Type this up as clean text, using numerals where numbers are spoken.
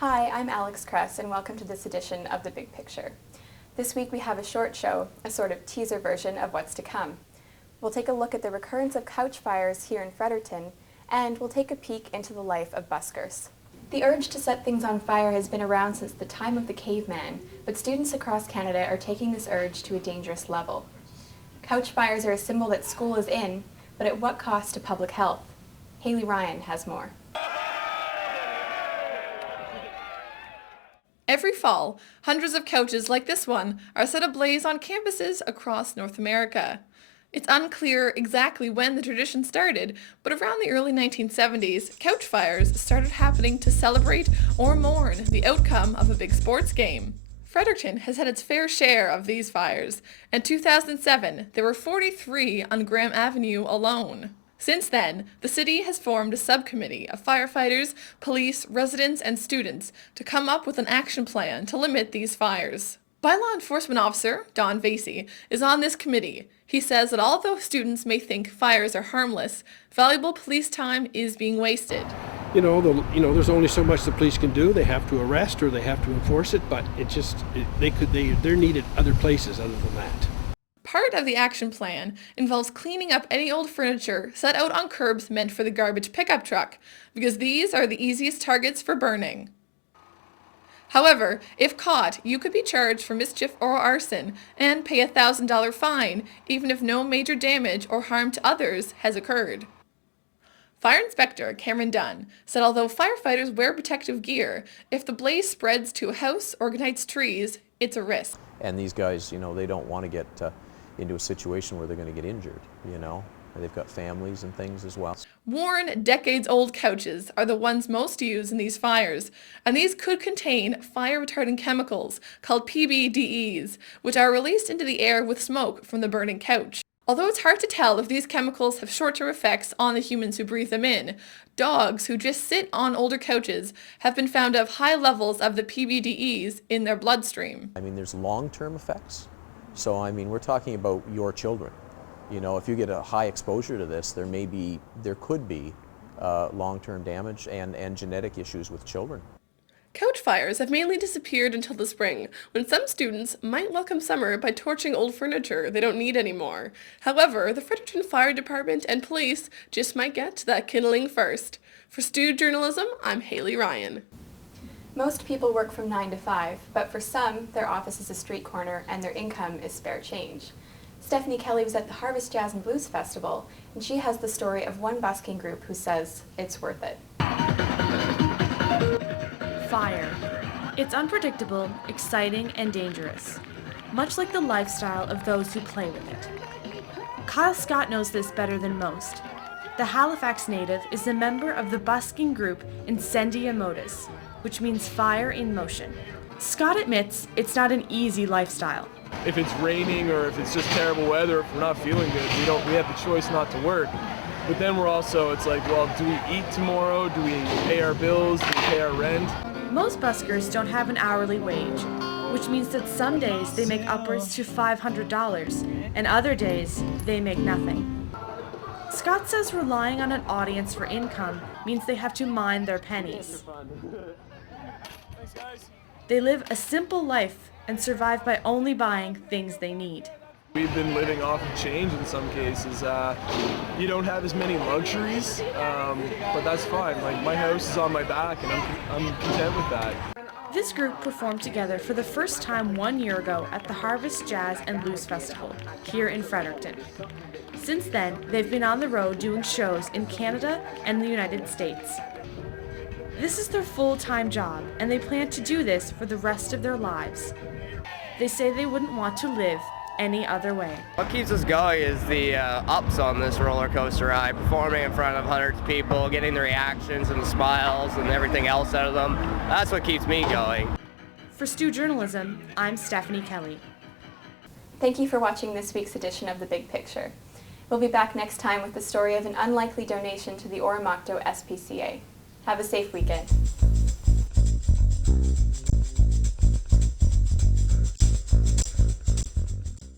Hi, I'm Alex Kress, and welcome to this edition of The Big Picture. This week we have a short show, a sort of teaser version of what's to come. We'll take a look at the recurrence of couch fires here in Fredericton, and we'll take a peek into the life of buskers. The urge to set things on fire has been around since the time of the caveman, but students across Canada are taking this urge to a dangerous level. Couch fires are a symbol that school is in, but at what cost to public health? Haley Ryan has more. Every fall, hundreds of couches like this one are set ablaze on campuses across North America. It's unclear exactly when the tradition started, but around the early 1970s, couch fires started happening to celebrate or mourn the outcome of a big sports game. Fredericton has had its fair share of these fires. In 2007, there were 43 on Graham Avenue alone. Since then, the city has formed a subcommittee of firefighters, police, residents, and students to come up with an action plan to limit these fires. Bylaw enforcement officer Don Vasey is on this committee. He says that although students may think fires are harmless, valuable police time is being wasted. There's only so much the police can do. They have to arrest or they have to enforce it, but they're needed other places other than that. Part of the action plan involves cleaning up any old furniture set out on curbs meant for the garbage pickup truck, because these are the easiest targets for burning. However, if caught, you could be charged for mischief or arson and pay a $1,000 fine, even if no major damage or harm to others has occurred. Fire Inspector Cameron Dunn said although firefighters wear protective gear, if the blaze spreads to a house or ignites trees, it's a risk. And these guys, they don't want to get into a situation where they're going to get injured, They've got families and things as well. Worn, decades-old couches are the ones most used in these fires, and these could contain fire-retardant chemicals called PBDEs, which are released into the air with smoke from the burning couch. Although it's hard to tell if these chemicals have short-term effects on the humans who breathe them in, dogs who just sit on older couches have been found to have high levels of the PBDEs in their bloodstream. There's long-term effects. So, we're talking about your children. If you get a high exposure to this, there could be long-term damage and genetic issues with children. Couch fires have mainly disappeared until the spring, when some students might welcome summer by torching old furniture they don't need anymore. However, the Fredericton Fire Department and police just might get to that kindling first. For Student Journalism, I'm Haley Ryan. Most people work from 9 to 5, but for some, their office is a street corner and their income is spare change. Stephanie Kelly was at the Harvest Jazz and Blues Festival, and she has the story of one busking group who says it's worth it. Fire. It's unpredictable, exciting, and dangerous, much like the lifestyle of those who play with it. Kyle Scott knows this better than most. The Halifax native is a member of the busking group Incendia Modus, which means fire in motion. Scott admits it's not an easy lifestyle. If it's raining or if it's just terrible weather, if we're not feeling good, we have the choice not to work. But then it's like, well, do we eat tomorrow? Do we pay our bills? Do we pay our rent? Most buskers don't have an hourly wage, which means that some days they make upwards to $500, and other days they make nothing. Scott says relying on an audience for income means they have to mind their pennies. They live a simple life and survive by only buying things they need. We've been living off of change in some cases. You don't have as many luxuries, but that's fine. Like, my house is on my back and I'm content with that. This group performed together for the first time 1 year ago at the Harvest Jazz and Blues Festival here in Fredericton. Since then, they've been on the road doing shows in Canada and the United States. This is their full-time job, and they plan to do this for the rest of their lives. They say they wouldn't want to live any other way. What keeps us going is the ups on this roller coaster ride, performing in front of hundreds of people, getting the reactions and the smiles and everything else out of them. That's what keeps me going. For Stu Journalism, I'm Stephanie Kelly. Thank you for watching this week's edition of The Big Picture. We'll be back next time with the story of an unlikely donation to the Oromocto SPCA. Have a safe weekend.